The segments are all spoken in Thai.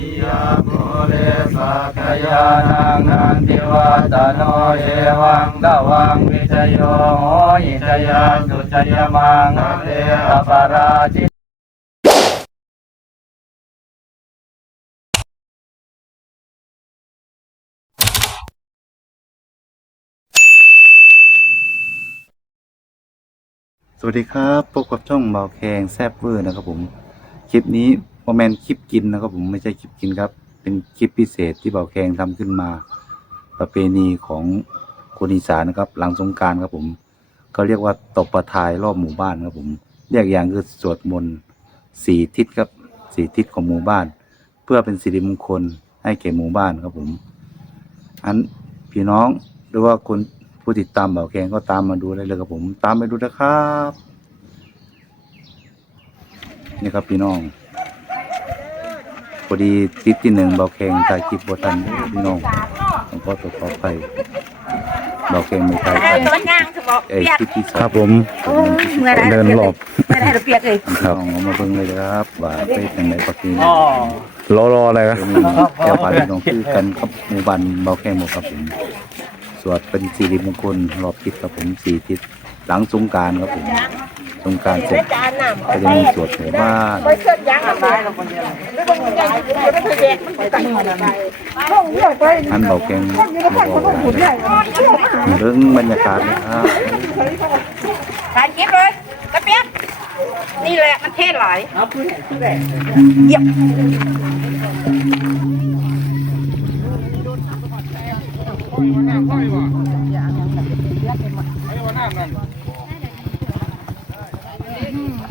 ติยาภูเรสกยานังนันติวัตโนเอวังตวังวิจโยโหอิจยาสุจยมังเตอปราชิสวัสดีครับพบกับช่องเบาแคงแซบเวอร์นะครับผม คลิปนี้ โมแมนคลิปกินนะครับผมไม่ใช่คลิปกินครับ เป็นคลิปพิเศษที่เบาแคงทำขึ้นมา ประเพณีของคนอีสานนะครับ หลังสงการครับผมเขาเรียกว่าตบประทายรอบหมู่บ้านครับผมเรียกอย่างคือสวดมนต์สี่ทิศครับสี่ทิศของหมู่บ้าน เพื่อเป็นสิริมงคลให้แก่หมู่บ้านครับผม อันพี่น้องหรือว่าคนผู้ติดตามเบาแกงก็ตามมาดูได้เลยครับผม ตามไปดูนะครับนี่ครับพี่น้อง อดีติดที่หนึ่งเบาแกงถ่ายคลิปบทันพี่น้องผมขอตัวขอไปเบาแกงไม่ถ่ายทันตัวย่างคือบอกเอ้ยเปียกคลิปที่สองครับผมเมื่อไรเดินรอบเมื่อไรเราเปียกเลยครับเอามาเบิ่งเลยนะครับว่าเป็นยังไงประเพณีรอรออะไรครับแก้วพาพี่น้องคือกันครับหมู่บ้านเบาแกงหมดครับผมสวดเป็นสิริมงคลรอบทิศครับผมสี่ทิศหลังสงการครับผม สงกรารเสร็จจานน้ำก็จะมีสวดแถวบ้านไปเคลื่อนย่างอะไรเราคนเดียวไม่ต้องย่างไม่ต้องแยกมันเลยท่านเบาแกงบอกว่าเรื่องบรรยากาศนะครับถ่ายคลิปเลยกระเปียกนี่แหละมันเทศหลายเยี่ยม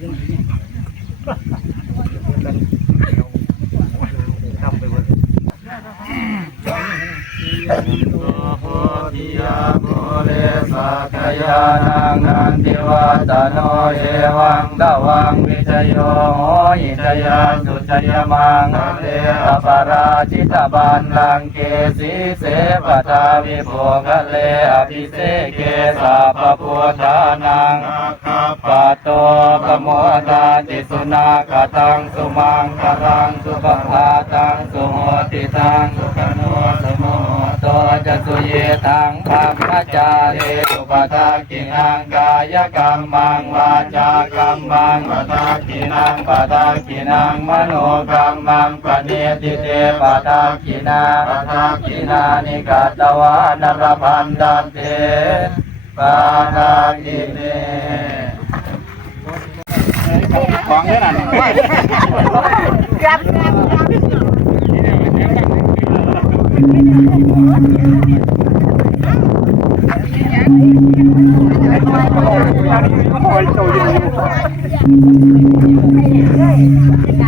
你跟你闺 ยานังนันติวัตโนเอวังตวังวิจโยโหอิจยาสุจยมังเตอปาราชิตบันลังเกสีเสปทาวิโภกเลอภิเสเกสัพพุทธานังปัตโตปโมทาติสุนากตังสุมังคลังสุปภาตังสุโหติตังสุขโน จสุเยทังธรรมจาริสุปทากินังกายกรรมังวาจากรรมังปทากินังปทากินังมโนกรรมังปฏิทิเตปทากินาปทากินานิกัตวานรพันดันเตปาทากิเนของเ哎，对。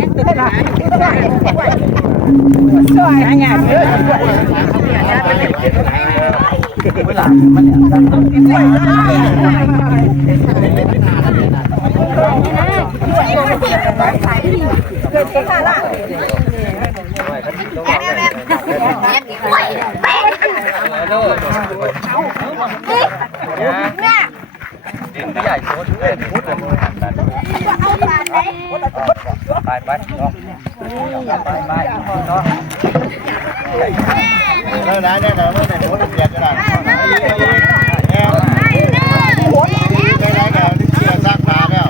ญ่โตด้วยพุทธ ไปไปเนาะไปไปเนาะแล้วนะเนี่ยนะว่าแต่หนูเรียวกันนะแอลได้ไรกันเชื่อซักมาแล้ว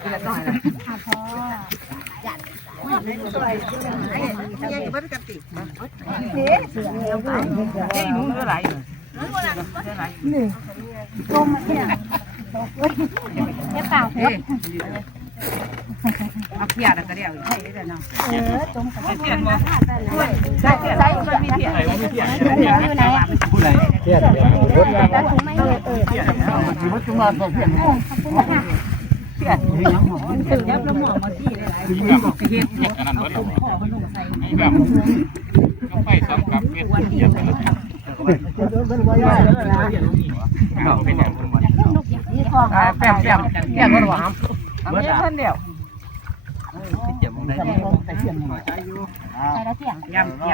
เอาอะไรจูสีเขาอยู่เ อาเอาแป้มแป้มแป้มก็หวานเมื่อท่านเดียวเจ็บมองได้ยำย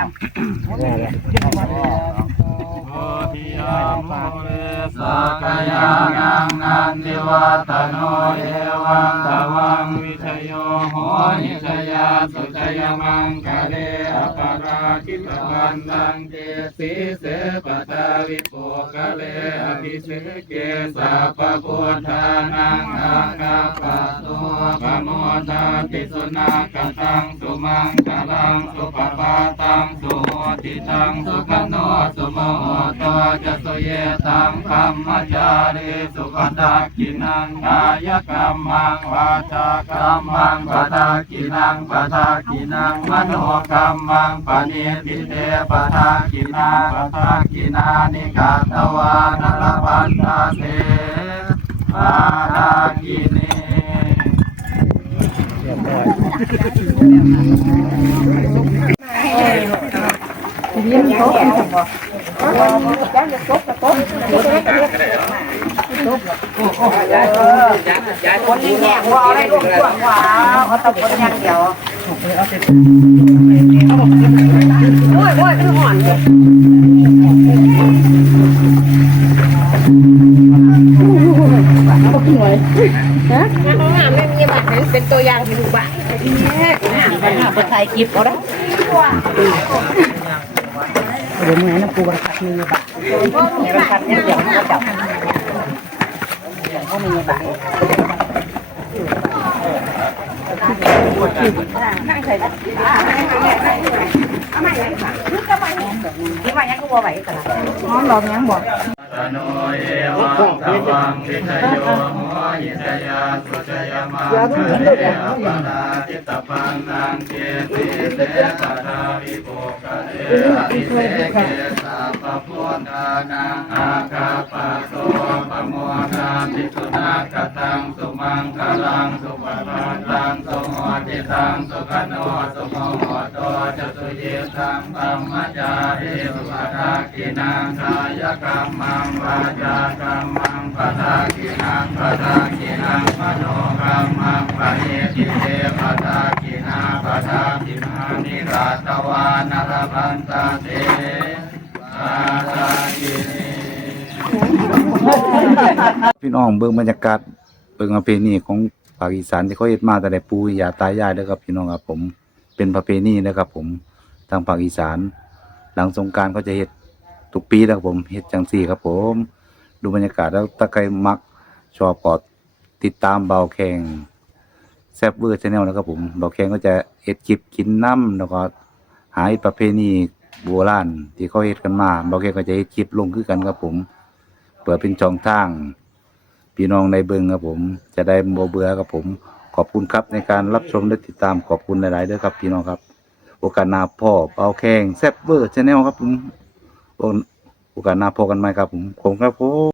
ำ กยานังนันติวัตโนเอวังตวังวิชโยโหนิชยาสุชยมังคะเลอปาราคิตวันตังเกสีเสปตาวิโปคะเลอภิเสเกสัพพุทธานังอังคาปะตุ วปโมทาติสุนาคตังสุมังคลังสุปปาตังสุโหติตังสุขโนสุโมโหตัวจะสุเยตังธรรมจาริสุขตักกินังกายกรรมังวาจากรรมังปะทากินังปะทากินังมโนกรรมังปณิทิเตปะทากินาปะทากินานิกาตวานรพันตาเตปารากินี คนนี้แง่หัวอะไรลูกช่วงหัวเขาตะคนยังเดียวโอ้ยโอ้ยคือห่อน เลยฮะงามไม่มีบัตรเป็นตัวอย่างให้ดูบ้างงามเป็นหาคนไทยคลิปเอาละเดี๋ยวมึงน้ำปูกระคัดมีบัตรกระคัดเนี่ยเดี๋ยวมันก็จับก็มีบัตรที่ว่ายังก็บ่ไหวกันน้องลองยังบอกต โนเอวังตวังวิทโยโหหิตยาสุจยมังคะเลอปนาทิตปังนังเกติเตตถาวิโภคะเลอภิเสเกส พุทธานังอาคาปะโตปโมทาติสุนาคตังสุมังคลังสุปปาตังสุโหติตังสุขโนสุโมโหโตจตุเยตังธรรมจาริสุปทากินังกายกรรมังวาจากรรมังปทากินังปทากินังมโนกรรมังปณิทิเตปทากินาปทากินานิราตวานรพันตาเตปทากินี พี่น้องเบิ่งบรรยากาศเบิ่งประเพณีของภาคอีสานที่เขาเฮ็ดมาแต่ได้ปู่ย่าตายายเด้อครับพี่น้องครับผมเป็นประเพณีนะครับผมทางภาคอีสาน หลังสงการเขาจะเฮ็ดทุกปีนะครับผมเฮ็ดจังซี่ครับผม ดูบรรยากาศแล้วถ้าใครมักชอบก็ติดตามเบาแข่งแซบเวอร์ชาแนลนะครับผมเบาแข่งก็จะเอ็ดคลิปกินน้ำแล้วก็หายประเพณี โบราณที่เขาเฮ็ดกันมาบาแข่งก็จะเฮ็ดคลิปลงคือกันครับผม เปิดเป็นช่องทางพี่น้องในเบิงครับผม จะได้บ่เบื่อครับผม ขอบคุณครับในการรับชมและติดตามขอบคุณหลายๆด้วยครับ พี่น้องครับ โอกาสหน้าพ่อเปาแข้งแซ่บเวอร์ชาแนลครับผมโอกาสหน้าพอกันไหมครับผมผมครับผม